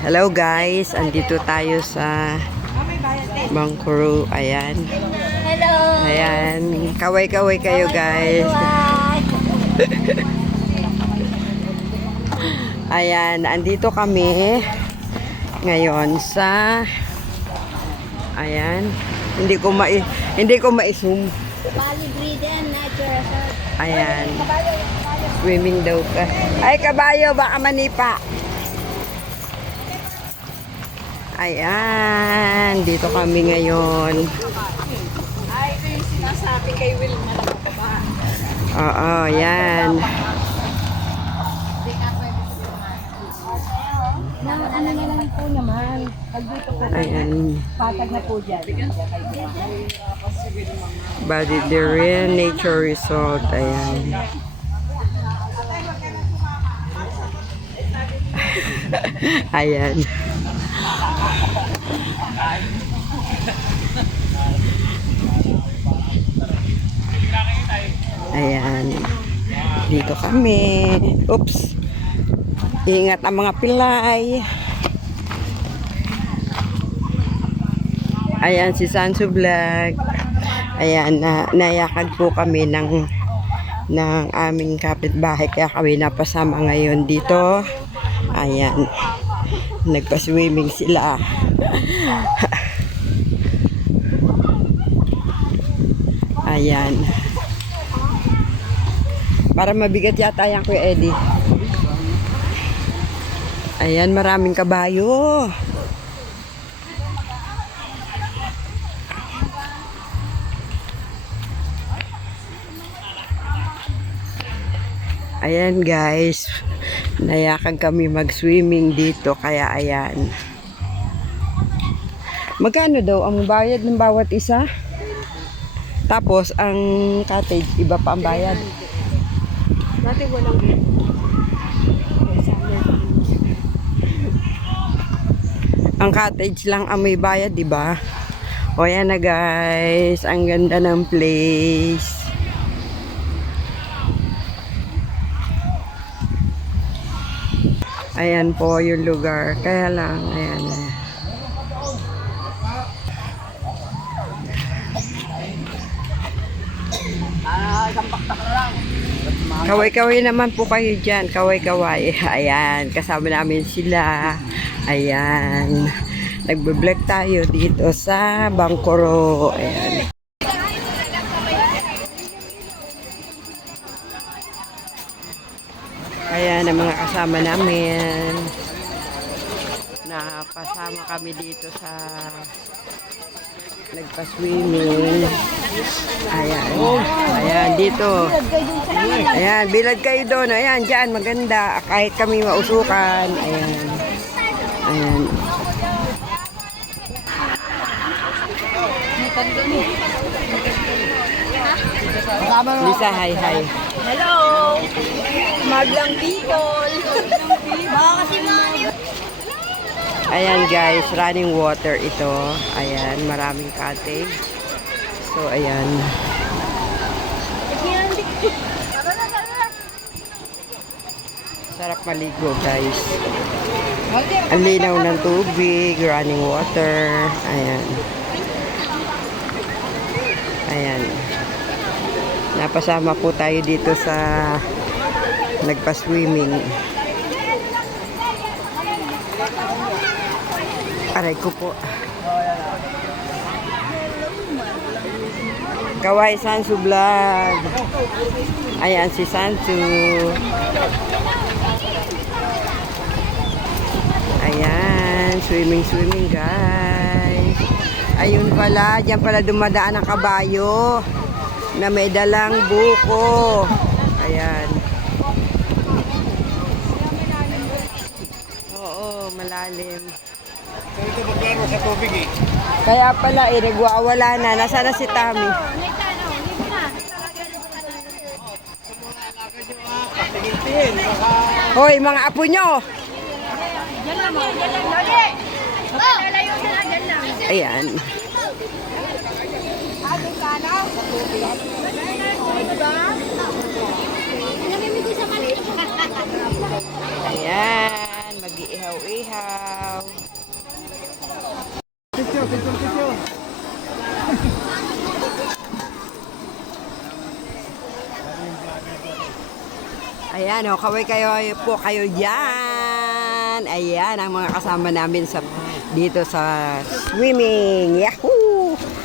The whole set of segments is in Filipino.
Hello guys, andito tayo sa Bangkuru. Ayan. Hello! Ayan. Kaway-kaway kayo guys. Ayan, andito kami ngayon sa Ayan. Hindi ko ma hindi ko ma-zoom. Bali nature. Ayan. Swimming daw ka. Ay, kabayo, baka manipa. Ayan. Dito kami ngayon. Ay, ito yung sinasabi kay Will na nakakaba. Oo, yan. Ano na lang po naman. Pag dito po, Ayan. patag na po dyan. Body Darien Nature Resort. Ayan. Ayan. Ayan. Dito kami. Oops. Ingat ang mga pilay. Ayan si Sansu Vlog. Ayan, na, nayakad po kami ng ng aming kapitbahay kaya kami napasama ngayon dito. Ayan. Nagpa-swimming sila. Ayan. Para mabigat yata yan Kuya Eddie. Ayan, maraming kabayo. Ayan guys, nayakan kami mag-swimming dito kaya ayan. Magkano daw ang bayad ng bawat isa? Tapos ang cottage, iba pa ang bayad. Dati walang Ang cottage lang ang may bayad, di ba? O yan na guys, ang ganda ng place. Ayan po yung lugar. Kaya lang, ayan. ayan. Kaway-kaway naman po kayo dyan. Kaway-kaway. Ayan. Kasama namin sila. Ayan. Nagbe-black tayo dito sa Bangkoro. Ayan. Ayan ang mga kasama namin. Nakapasama kami dito sa nagpa-swimming. Ayan. Ayan, dito. Ayan, bilad kayo doon. Ayan, dyan, maganda. Kahit kami mausukan. Ayan. Ayan. Lisa, hi, hi. Hello! Maglang people! Baka kasi mga Ayan guys, running water ito. Ayan, maraming cottage. So, ayan. Sarap maligo guys. Ang linaw ng tubig, running water. Ayan. Ayan. Napasama po tayo dito sa nagpa-swimming. Aray ko po. Kawai Sansu Vlog. Ayan si Sansu. Ayan, swimming swimming guys. Ayun pala, diyan pala dumadaan ang kabayo na may dalang buko. Ayan. Oo, malalim. Ito maglaro sa tubig eh. Kaya pala, eh, nagwawala na. Nasaan na si Tami? Hoy, mga apo nyo! Ayan. Ayan. Mag-iihaw-ihaw. Picture, picture, picture. Ayan, o, kaway kayo po kayo dyan. Ayan, ang mga kasama namin sa dito sa swimming. Yahoo!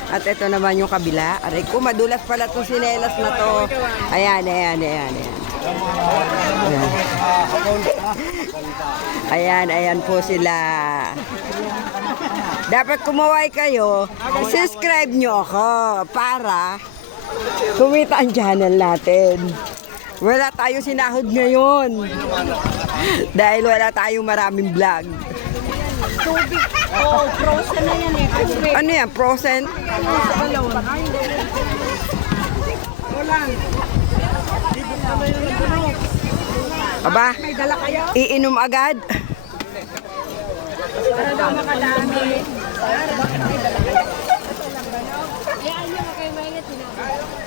At ito naman yung kabila. Aray ko, madulas pala itong sinelas na to. Ayan, ayan, ayan, ayan. Ayan. Ayan, ayan po sila. Dapat kumaway kayo, subscribe nyo ako para kumita ang channel natin. Wala tayong sinahod ngayon. Dahil wala tayong maraming vlog. Oh, frozen na yan eh. Tubig. Ano yan, frozen? Aba, May dala kayo? iinom agad. Para daw makadami.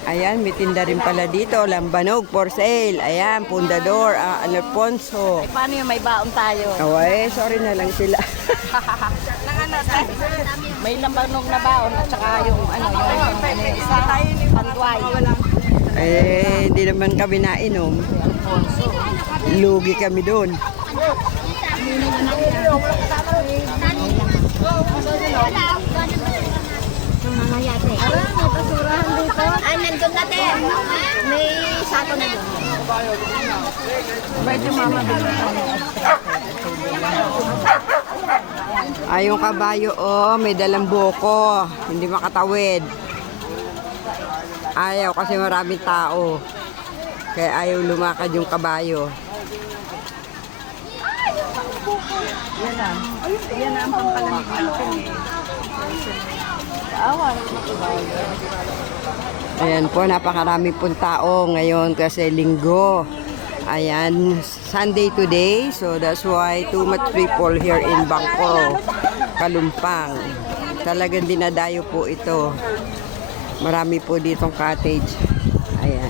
Ayan, may tinda rin pala dito. Lambanog for sale. Ayan, Pundador, ah, Alfonso. Paano yung may baon tayo? Oh, eh, sorry na lang sila. Nang ano, may lambanog na baon at saka yung ano, yung ano, isa panduay. eh, hindi naman kami nainom. Lugi kami doon. Ay, nandun na, te. May sato na doon. Ay, yung kabayo, oh, may dalang buko. Hindi makatawid. Ayaw kasi maraming tao. Kaya ayaw lumakad yung kabayo. Yan ang pampalamig natin eh. Ayan po, napakarami pong tao ngayon kasi linggo. Ayan, Sunday today. So that's why too much people here in Bangko, Kalumpang. Talagang dinadayo po ito. Marami po ditong cottage. Ayan.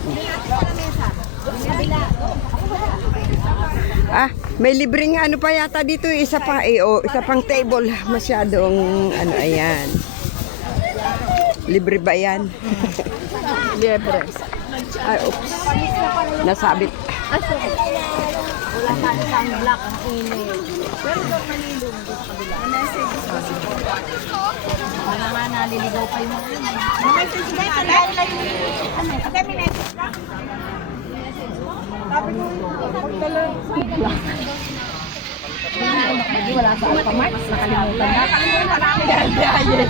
Ah, may libreng ano pa yata dito, isa pa eh, oh, isa pang table, masyadong ano ayan. Libre ba yan? Libre. Ay, oops. Nasabit. Wala pa isang black ang init. Pero doon malilong doon sa kabila. Wala nga naliligaw pa yung mga. May message Ano? Ko, wala sa automarks. Nakalimutan na. Nakalimutan namin dahil biyahe.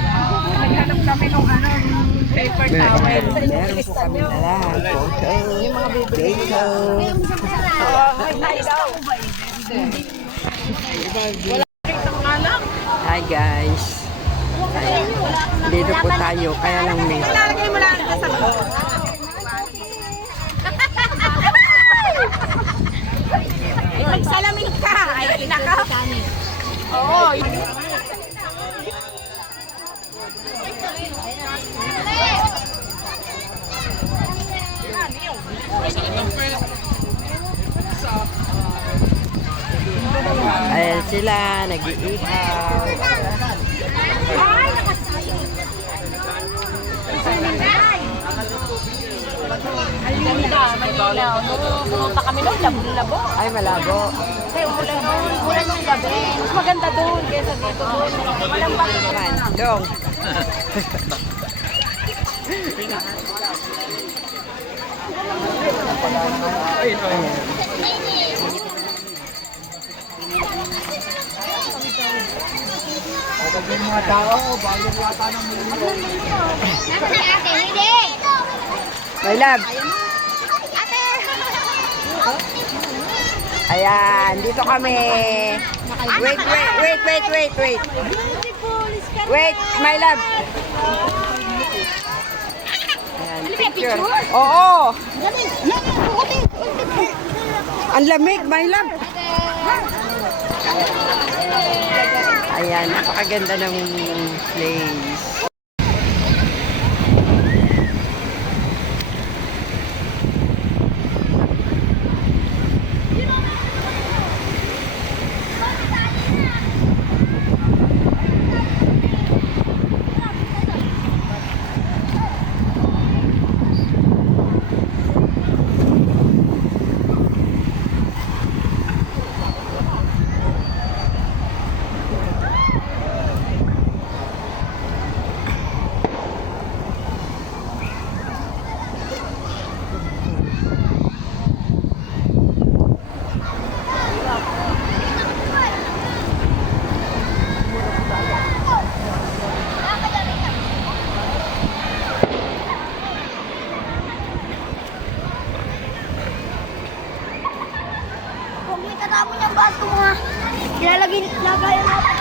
Naghanap kami ng ano, paper towel. Meron po kami dala. Photo. Dito. Hi guys. Dito po tayo. Kaya lang may... Lalagay mo lang sa sila. Nag-iihaw. Ay, ganda. Manilaw. Nung pumunta kami noon, labo-labo. Ay, malabo. Kasi umulan doon. Umulan yung gabi. Mas maganda doon kaysa dito doon. Walang bakit. Naman. Dong. Kapag may mga tao, bago yata ng mga Nasaan si ate? Hindi! My love. Ayan, dito kami. Wait, wait, wait, wait, wait, wait. Wait, my love. Ayan, picture. Oo. Ang lamig, my love. Ayan, napakaganda ng place. Lagi, lagayan natin.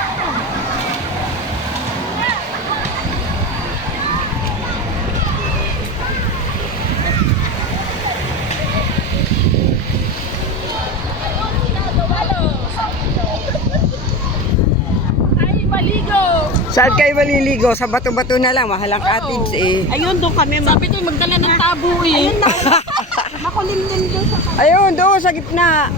Saan kayo maliligo? Sa bato-bato na lang. Mahal ang cottage eh. Ayun, doon kami. Sabi ko, magdala ng tabo eh. Ayun, doon sa gitna.